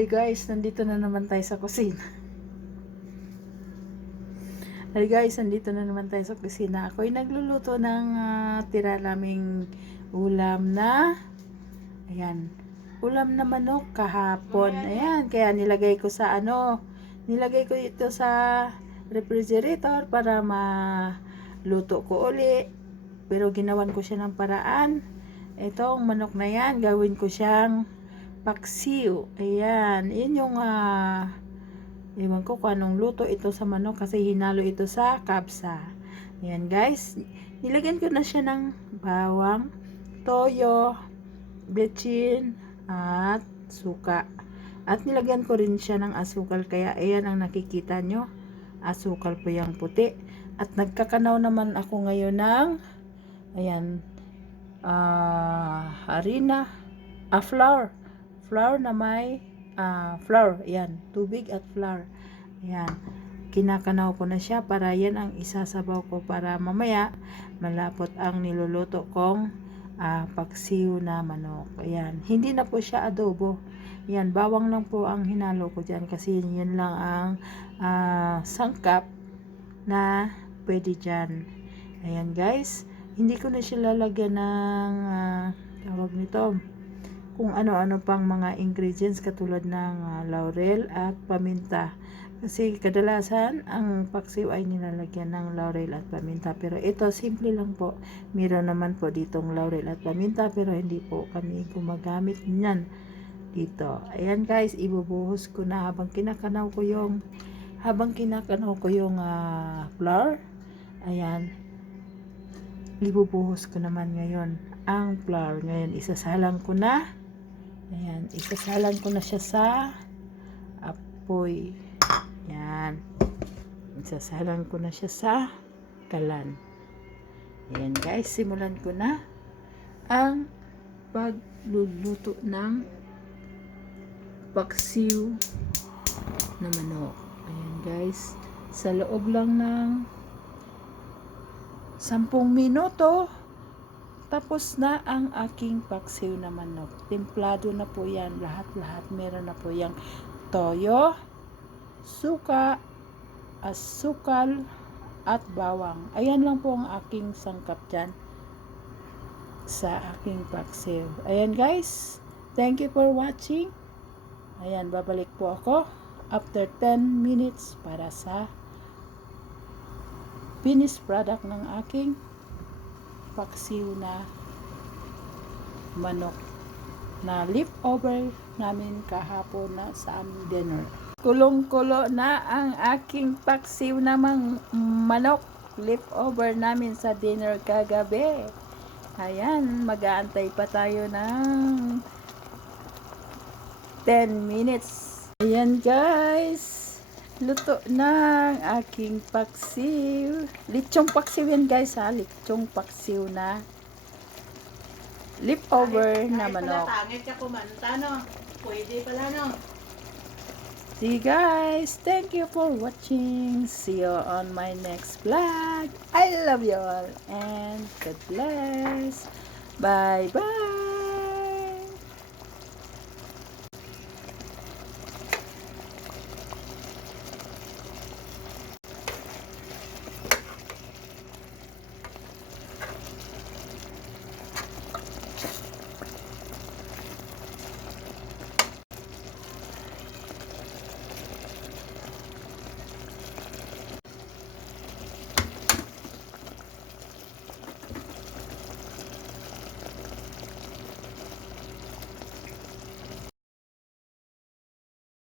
Hey guys, nandito na naman tayo sa kusina. Hey guys, nandito na naman tayo sa kusina. Ako'y nagluluto ng tira naming ulam na ulam na manok kahapon. Ayan, kaya nilagay ko ito sa refrigerator para maluto ko uli. Pero ginawan ko siya ng paraan. Itong manok na yan, gawin ko siyang paksiw. Ayan, yun yung ewan ko kung anong luto ito sa manok kasi hinalo ito sa kabsa. Ayan guys, nilagyan ko na siya ng bawang, toyo, bechin, at suka. At nilagyan ko rin siya ng asukal, kaya ayan ang nakikita nyo. Asukal po yung puti. At nagkakanaw naman ako ngayon ng harina, flour na may flour, ayan, tubig at flour. Ayan, kinakanaw ko na siya para yan ang isasabaw ko para mamaya malapot ang niluluto kong paksiw na manok. Ayan, hindi na po siya adobo. Ayan, bawang lang po ang hinalo ko dyan kasi yun lang ang sangkap na pwede dyan. Ayan guys, hindi ko na siya lalagyan ng tawag nito, kung ano-ano pang mga ingredients katulad ng laurel at paminta. Kasi kadalasan ang paksiw ay nilalagyan ng laurel at paminta. Pero ito simple lang po. Meron naman po ditong laurel at paminta pero hindi po kami gumagamit niyan dito. Ayan guys, ibubuhos ko na habang kinakanaw ko yung flour. Ayan, ibubuhos ko naman ngayon ang flour. Ngayon isasalang ko na. Ayan, isasalang ko na siya sa apoy. Ayan, isasalang ko na siya sa kalan. Ayan guys, simulan ko na ang pagluluto ng paksiw na manok. Ayan guys, sa loob lang ng 10 minuto tapos na ang aking paksiw na manok. Templado na po yan. Lahat-lahat meron na po yung toyo, suka, asukal, at bawang. Ayan lang po ang aking sangkap dyan sa aking paksiw. Ayan guys. Thank you for watching. Ayan, babalik po ako after 10 minutes para sa finished product ng aking paksiw na manok na leftover namin kahapon na sa aming dinner. Kulong-kulo na ang aking paksiw na manok leftover namin sa dinner kagabi. Ayan, mag-aantay pa tayo ng 10 minutes. Ayan guys, luto na ang aking paksiw. Lechong paksiw yan guys ha. Lechong paksiw na leftover na manok. Tangit ka kumanta no. Pwede pala no. See you guys. Thank you for watching. See you on my next vlog. I love you all and God bless. Bye bye.